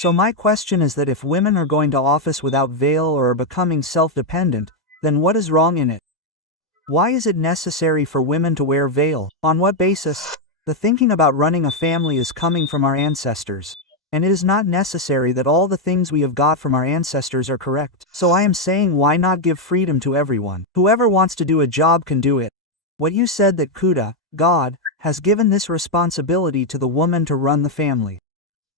So my question is that if women are going to office without veil or are becoming self-dependent, then what is wrong in it? Why is it necessary for women to wear veil? On what basis? The thinking about running a family is coming from our ancestors. And it is not necessary that all the things we have got from our ancestors are correct. So I am saying, why not give freedom to everyone? Whoever wants to do a job can do it. What you said that Kuda, God, has given this responsibility to the woman to run the family.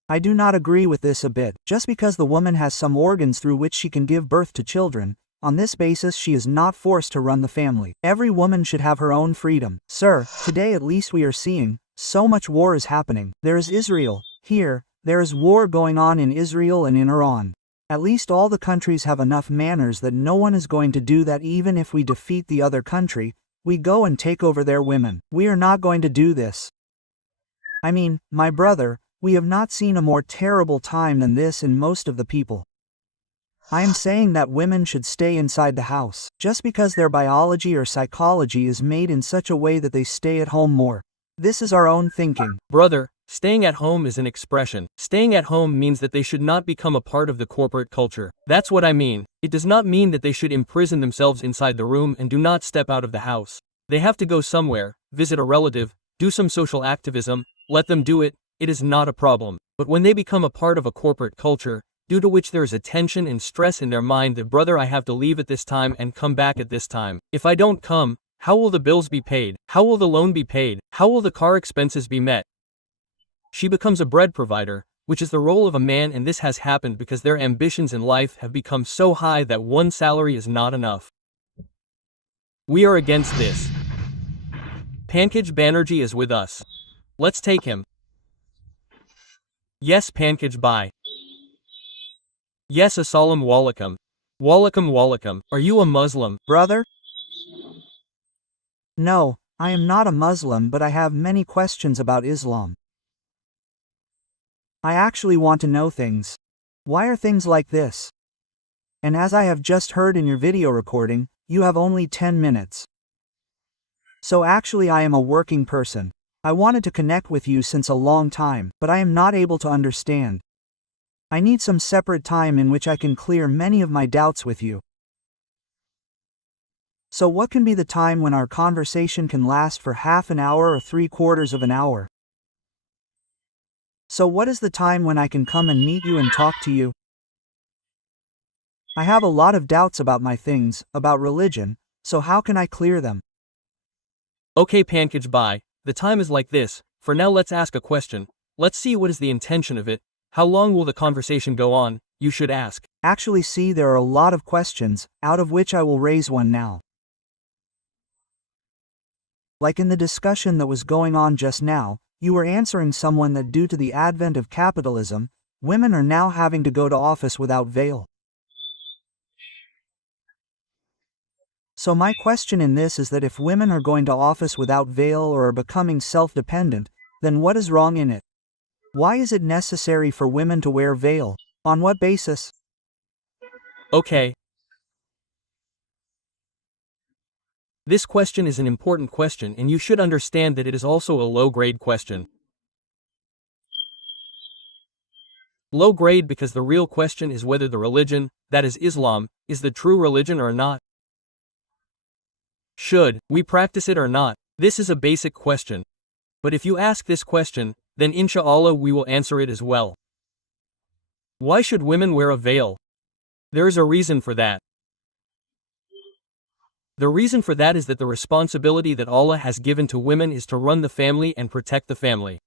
I do not agree with this a bit. Just because the woman has some organs through which she can give birth to children, on this basis she is not forced to run the family. Every woman should have her own freedom. Sir, today at least we are seeing, so much war is happening. There is Israel, here, there is war going on in Israel and in Iran. At least all the countries have enough manners that no one is going to do that. Even if we defeat the other country, we go and take over their women. We are not going to do this. I mean, my brother, we have not seen a more terrible time than this in most of the people. I am saying that women should stay inside the house, just because their biology or psychology is made in such a way that they stay at home more. This is our own thinking. Brother, staying at home is an expression. Staying at home means that they should not become a part of the corporate culture. That's what I mean. It does not mean that they should imprison themselves inside the room and do not step out of the house. They have to go somewhere, visit a relative, do some social activism, let them do it, it is not a problem. But when they become a part of a corporate culture, due to which there is a tension and stress in their mind that, brother, I have to leave at this time and come back at this time. If I don't come, how will the bills be paid? How will the loan be paid? How will the car expenses be met? She becomes a bread provider, which is the role of a man, and this has happened because their ambitions in life have become so high that one salary is not enough. We are against this. Pankaj Banerjee is with us. Let's take him. Yes, Pankaj, bye. Yes, Assalamu alaikum. Walaikum walaikum. Are you a Muslim? Brother? No, I am not a Muslim, but I have many questions about Islam. I actually want to know things. Why are things like this? And as I have just heard in your video recording, you have only 10 minutes. So actually I am a working person. I wanted to connect with you since a long time, but I am not able to understand. I need some separate time in which I can clear many of my doubts with you. So what can be the time when our conversation can last for half an hour or 3/4 of an hour? So what is the time when I can come and meet you and talk to you? I have a lot of doubts about my things, about religion, so how can I clear them? Okay, Pankaj, bye. The time is like this. For now, let's ask a question. Let's see what is the intention of it. How long will the conversation go on? You should ask. Actually, see, there are a lot of questions, out of which I will raise one now. Like in the discussion that was going on just now, you were answering someone that due to the advent of capitalism, women are now having to go to office without veil. So my question in this is that if women are going to office without veil or are becoming self-dependent, then what is wrong in it? Why is it necessary for women to wear veil? On what basis? Okay. This question is an important question, and you should understand that it is also a low-grade question. Low grade because the real question is whether the religion, that is Islam, is the true religion or not. Should we practice it or not? This is a basic question. But if you ask this question, then inshallah we will answer it as well. Why should women wear a veil? There is a reason for that. The reason for that is that the responsibility that Allah has given to women is to run the family and protect the family.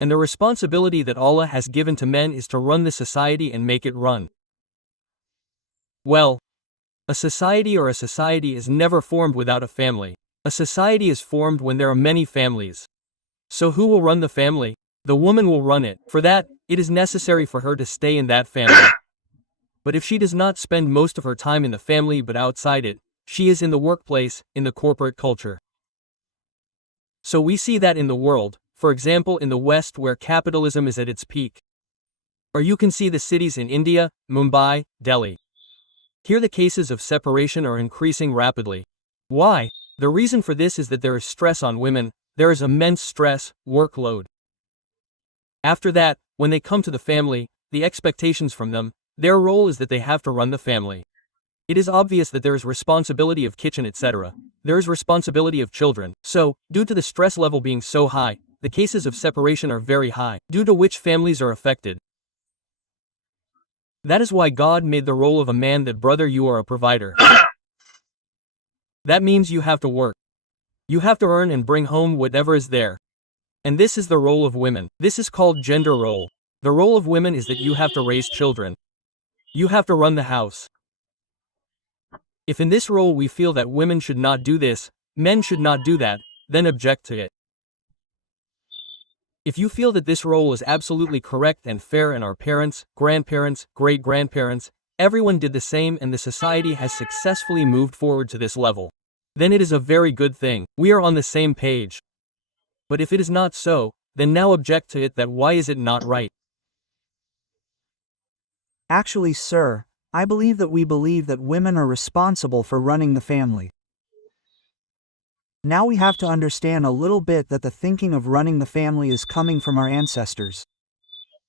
And the responsibility that Allah has given to men is to run the society and make it run. Well, a society is never formed without a family. A society is formed when there are many families. So who will run the family? The woman will run it. For that, it is necessary for her to stay in that family. But if she does not spend most of her time in the family but outside it, she is in the workplace, in the corporate culture. So we see that in the world, for example in the West where capitalism is at its peak. Or you can see the cities in India, Mumbai, Delhi. Here the cases of separation are increasing rapidly. Why? The reason for this is that there is stress on women, there is immense stress, workload. After that, when they come to the family, the expectations from them, their role is that they have to run the family. It is obvious that there is responsibility of kitchen etc. There is responsibility of children. So, due to the stress level being so high, the cases of separation are very high, due to which families are affected. That is why God made the role of a man that brother you are a provider. That means you have to work. You have to earn and bring home whatever is there. And this is the role of women. This is called gender role. The role of women is that you have to raise children. You have to run the house. If in this role we feel that women should not do this, men should not do that, then object to it. If you feel that this role is absolutely correct and fair and our parents, grandparents, great-grandparents, everyone did the same and the society has successfully moved forward to this level, then it is a very good thing. We are on the same page. But if it is not so, then now object to it that why is it not right? Actually, sir, I believe that we believe that women are responsible for running the family. Now we have to understand a little bit that the thinking of running the family is coming from our ancestors.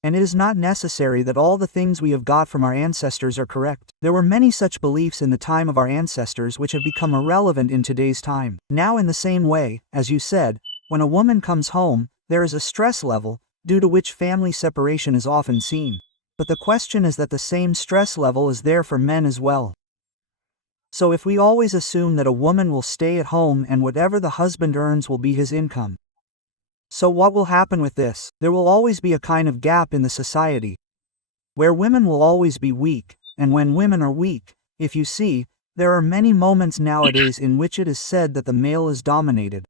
And it is not necessary that all the things we have got from our ancestors are correct. There were many such beliefs in the time of our ancestors which have become irrelevant in today's time. Now in the same way, as you said, when a woman comes home, there is a stress level, due to which family separation is often seen. But the question is that the same stress level is there for men as well. So if we always assume that a woman will stay at home and whatever the husband earns will be his income. So what will happen with this? There will always be a kind of gap in the society, where women will always be weak, and when women are weak, if you see, there are many moments nowadays in which it is said that the male is dominated.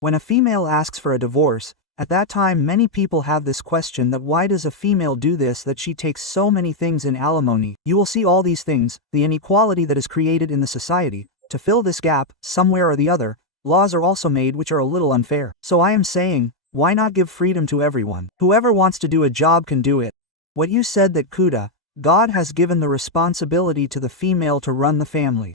When a female asks for a divorce, at that time many people have this question that why does a female do this, that she takes so many things in alimony. You will see all these things, the inequality that is created in the society. To fill this gap, somewhere or the other, laws are also made which are a little unfair. So I am saying, why not give freedom to everyone? Whoever wants to do a job can do it. What you said that God has given the responsibility to the female to run the family.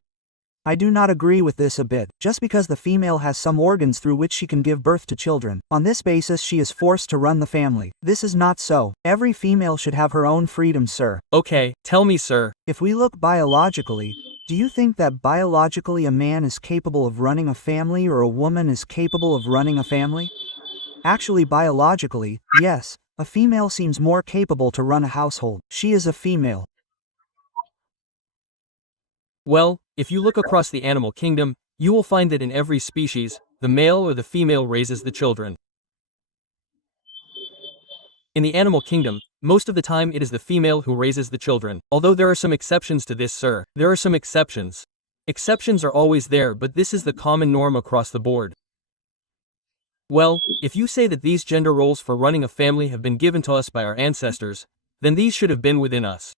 I do not agree with this a bit. Just because the female has some organs through which she can give birth to children, on this basis she is forced to run the family. This is not so. Every female should have her own freedom, sir. Okay, tell me, sir. If we look biologically, do you think that biologically a man is capable of running a family or a woman is capable of running a family? Actually, biologically, yes, a female seems more capable to run a household. She is a female. Well, if you look across the animal kingdom, you will find that in every species, the male or the female raises the children. In the animal kingdom, most of the time it is the female who raises the children. Although there are some exceptions to this, sir. There are some exceptions. Exceptions are always there, but this is the common norm across the board. Well, if you say that these gender roles for running a family have been given to us by our ancestors, then these should have been within us.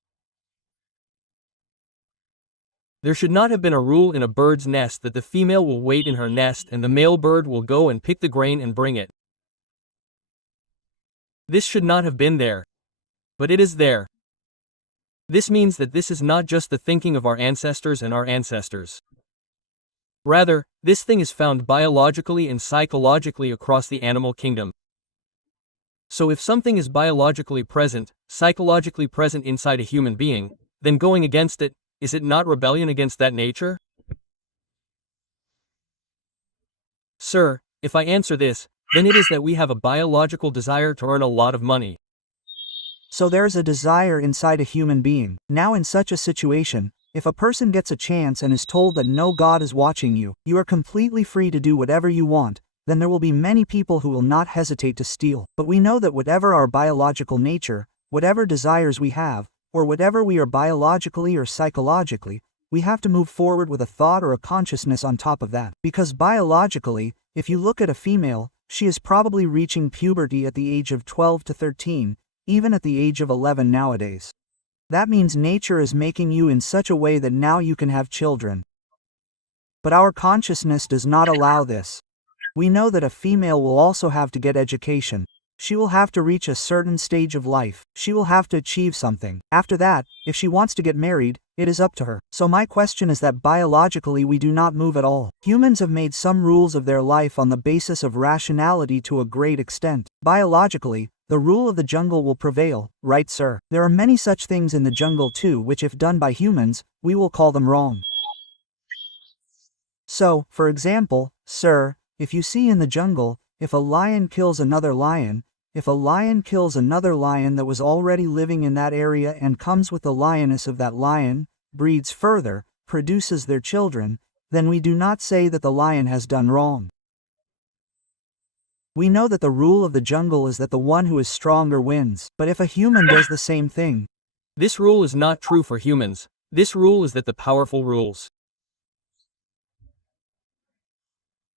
There should not have been a rule in a bird's nest that the female will wait in her nest and the male bird will go and pick the grain and bring it. This should not have been there. But it is there. This means that this is not just the thinking of our ancestors and our ancestors. Rather, this thing is found biologically and psychologically across the animal kingdom. So if something is biologically present, psychologically present inside a human being, then going against it, is it not rebellion against that nature? Sir, if I answer this, then it is that we have a biological desire to earn a lot of money. So there's a desire inside a human being. Now in such a situation, if a person gets a chance and is told that no God is watching you, you are completely free to do whatever you want, then there will be many people who will not hesitate to steal. But we know that whatever our biological nature, whatever desires we have, or whatever we are biologically or psychologically, we have to move forward with a thought or a consciousness on top of that. Because biologically, if you look at a female, she is probably reaching puberty at the age of 12 to 13, even at the age of 11 nowadays. That means nature is making you in such a way that now you can have children. But our consciousness does not allow this. We know that a female will also have to get education. She will have to reach a certain stage of life. She will have to achieve something. After that, if she wants to get married, it is up to her. So my question is that biologically we do not move at all. Humans have made some rules of their life on the basis of rationality to a great extent. Biologically, the rule of the jungle will prevail, right sir? There are many such things in the jungle too which if done by humans, we will call them wrong. So, for example, sir, if you see in the jungle, if a lion kills another lion, if a lion kills another lion that was already living in that area and comes with the lioness of that lion, breeds further, produces their children, then we do not say that the lion has done wrong. We know that the rule of the jungle is that the one who is stronger wins, but if a human does the same thing, This rule is not true for humans. This rule is that the powerful rules.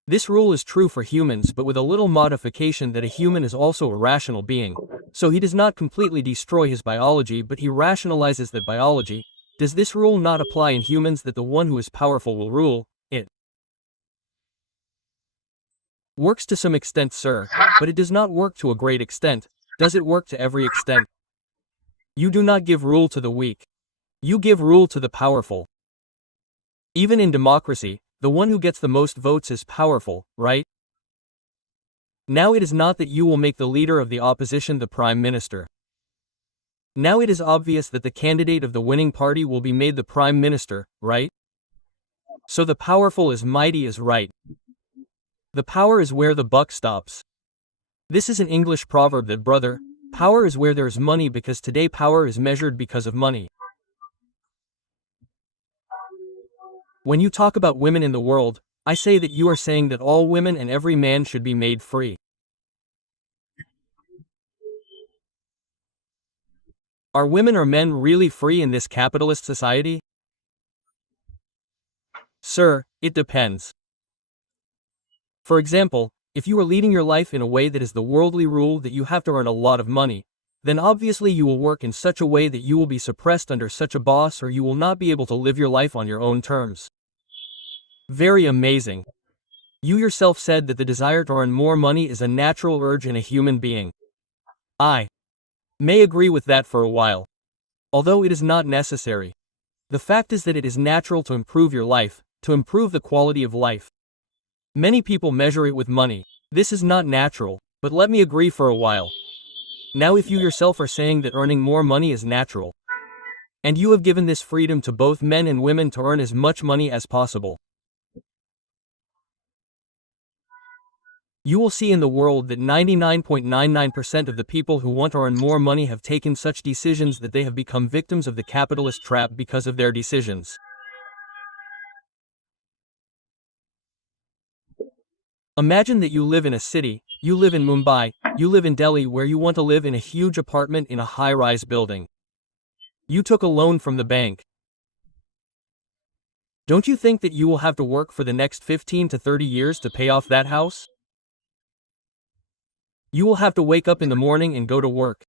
This rule is true for humans but with a little modification that a human is also a rational being. So he does not completely destroy his biology but he rationalizes that biology. Does this rule not apply in humans that the one who is powerful will rule? It works to some extent, sir, but it does not work to a great extent. Does it work to every extent? You do not give rule to the weak. You give rule to the powerful. Even in democracy, the one who gets the most votes is powerful, right? Now it is not that you will make the leader of the opposition the prime minister. Now it is obvious that the candidate of the winning party will be made the prime minister, right? So the powerful is mighty is right. The power is where the buck stops. This is an English proverb that brother, power is where there is money because today power is measured because of money. When you talk about women in the world, I say that you are saying that all women and every man should be made free. Are women or men really free in this capitalist society? Sir, it depends. For example, if you are leading your life in a way that is the worldly rule that you have to earn a lot of money, then obviously you will work in such a way that you will be suppressed under such a boss or you will not be able to live your life on your own terms. Very amazing. You yourself said that the desire to earn more money is a natural urge in a human being. I may agree with that for a while. Although it is not necessary. The fact is that it is natural to improve your life, to improve the quality of life. Many people measure it with money. This is not natural, but let me agree for a while. Now if you yourself are saying that earning more money is natural, and you have given this freedom to both men and women to earn as much money as possible, you will see in the world that 99.99% of the people who want to earn more money have taken such decisions that they have become victims of the capitalist trap because of their decisions. Imagine that you live in a city, you live in Mumbai, you live in Delhi where you want to live in a huge apartment in a high-rise building. You took a loan from the bank. Don't you think that you will have to work for the next 15 to 30 years to pay off that house? You will have to wake up in the morning and go to work.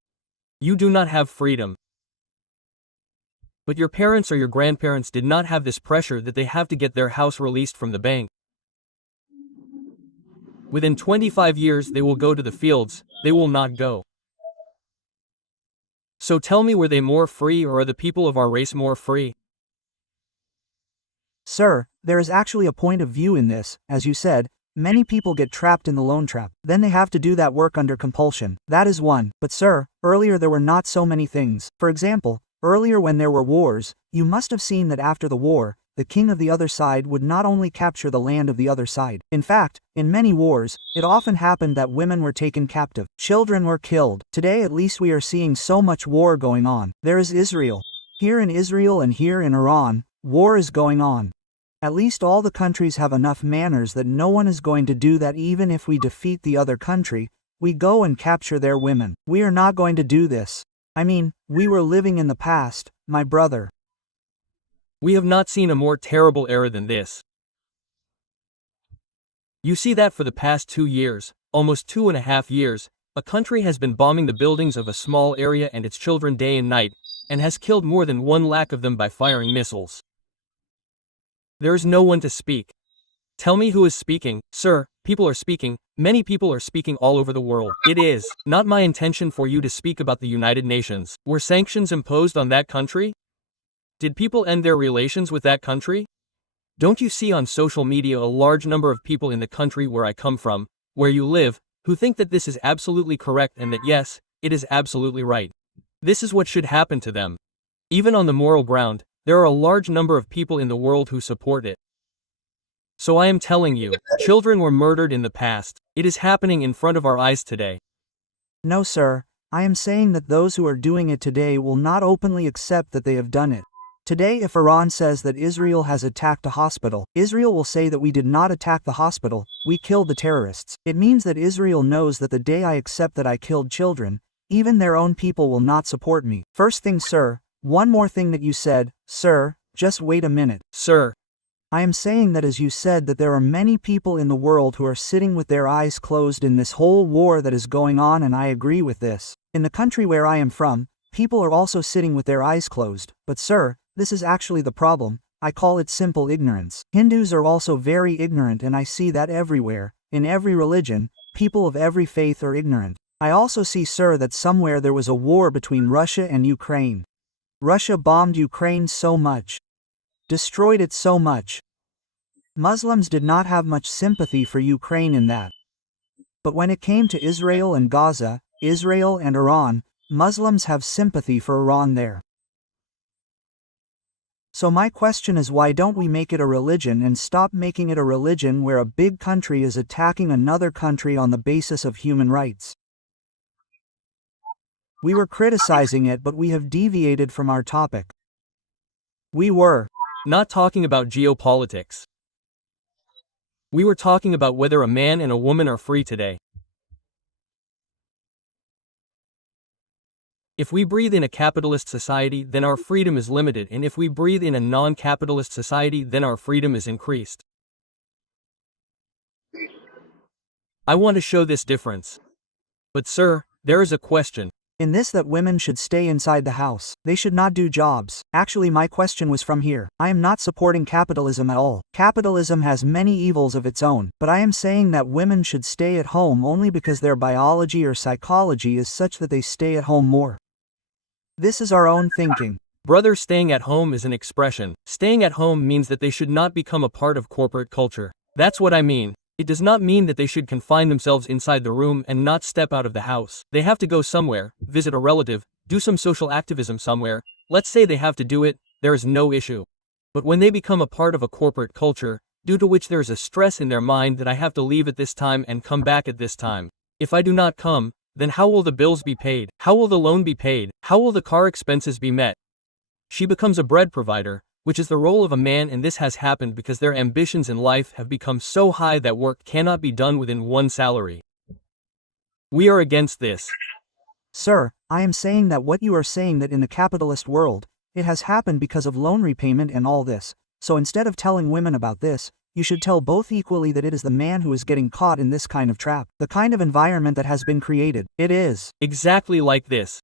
You do not have freedom. But your parents or your grandparents did not have this pressure that they have to get their house released from the bank. Within 25 years they will go to the fields, they will not go. So tell me, were they more free or are the people of our race more free? Sir, there is actually a point of view in this. As you said, many people get trapped in the loan trap. Then they have to do that work under compulsion. That is one. But sir, earlier there were not so many things. For example, earlier when there were wars, you must have seen that after the war, the king of the other side would not only capture the land of the other side. In fact, in many wars, it often happened that women were taken captive. Children were killed. Today at least we are seeing so much war going on. There is Israel. Here in Israel and here in Iran, war is going on. At least all the countries have enough manners that no one is going to do that. Even if we defeat the other country, we go and capture their women. We are not going to do this. I mean, we were living in the past, my brother. We have not seen a more terrible era than this. You see that for the past 2 years, almost 2.5 years, a country has been bombing the buildings of a small area and its children day and night, and has killed more than 1 lakh of them by firing missiles. There is no one to speak. Tell me who is speaking. Sir, people are speaking. Many people are speaking all over the world. It is not my intention for you to speak about the United Nations. Were sanctions imposed on that country? Did people end their relations with that country? Don't you see on social media a large number of people in the country where I come from, where you live, who think that this is absolutely correct and that yes, it is absolutely right. This is what should happen to them. Even on the moral ground, there are a large number of people in the world who support it. So I am telling you, children were murdered in the past. It is happening in front of our eyes today. No, sir. I am saying that those who are doing it today will not openly accept that they have done it. Today, if Iran says that Israel has attacked a hospital, Israel will say that we did not attack the hospital, we killed the terrorists. It means that Israel knows that the day I accept that I killed children, even their own people will not support me. First thing, sir, one more thing that you said, sir, just wait a minute. Sir, I am saying that as you said that there are many people in the world who are sitting with their eyes closed in this whole war that is going on, and I agree with this. In the country where I am from, people are also sitting with their eyes closed, but sir, this is actually the problem. I call it simple ignorance. Hindus are also very ignorant, and I see that everywhere. In every religion, people of every faith are ignorant. I also see, sir, that somewhere there was a war between Russia and Ukraine. Russia bombed Ukraine so much, destroyed it so much. Muslims did not have much sympathy for Ukraine in that. But when it came to Israel and Gaza, Israel and Iran, Muslims have sympathy for Iran there. So my question is, why don't we make it a religion and stop making it a religion where a big country is attacking another country on the basis of human rights? We were criticizing it, but we have deviated from our topic. We were not talking about geopolitics. We were talking about whether a man and a woman are free today. If we breathe in a capitalist society, then our freedom is limited, and if we breathe in a non-capitalist society, then our freedom is increased. I want to show this difference. But sir, there is a question. In this, that women should stay inside the house. They should not do jobs. Actually, my question was from here. I am not supporting capitalism at all. Capitalism has many evils of its own, but I am saying that women should stay at home only because their biology or psychology is such that they stay at home more. This is our own thinking. Brother, staying at home is an expression. Staying at home means that they should not become a part of corporate culture. That's what I mean. It does not mean that they should confine themselves inside the room and not step out of the house. They have to go somewhere, visit a relative, do some social activism somewhere. Let's say they have to do it, there is no issue. But when they become a part of a corporate culture, due to which there is a stress in their mind that I have to leave at this time and come back at this time. If I do not come, then how will the bills be paid? How will the loan be paid? How will the car expenses be met? She becomes a bread provider, which is the role of a man, and this has happened because their ambitions in life have become so high that work cannot be done within one salary. We are against this. Sir, I am saying that what you are saying, that in the capitalist world, it has happened because of loan repayment and all this. So instead of telling women about this, you should tell both equally that it is the man who is getting caught in this kind of trap, the kind of environment that has been created. It is exactly like this.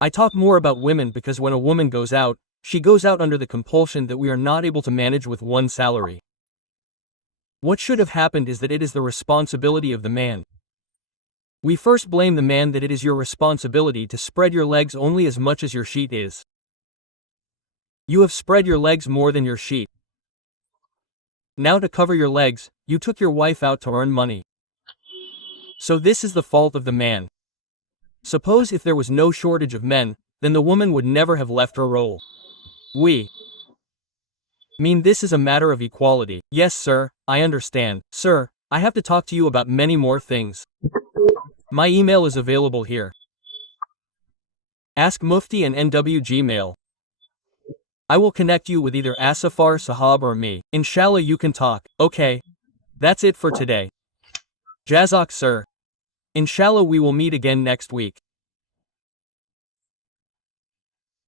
I talk more about women because when a woman goes out, she goes out under the compulsion that we are not able to manage with one salary. What should have happened is that it is the responsibility of the man. We first blame the man that it is your responsibility to spread your legs only as much as your sheet is. You have spread your legs more than your sheet. Now to cover your legs, you took your wife out to earn money. So this is the fault of the man. Suppose if there was no shortage of men, then the woman would never have left her role. We mean this is a matter of equality. Yes, sir, I understand. Sir, I have to talk to you about many more things. My email is available here. Ask Mufti and NW Gmail. I will connect you with either Asafar, Sahab or me. Inshallah you can talk. Okay. That's it for today. Jazak, sir. Inshallah we will meet again next week.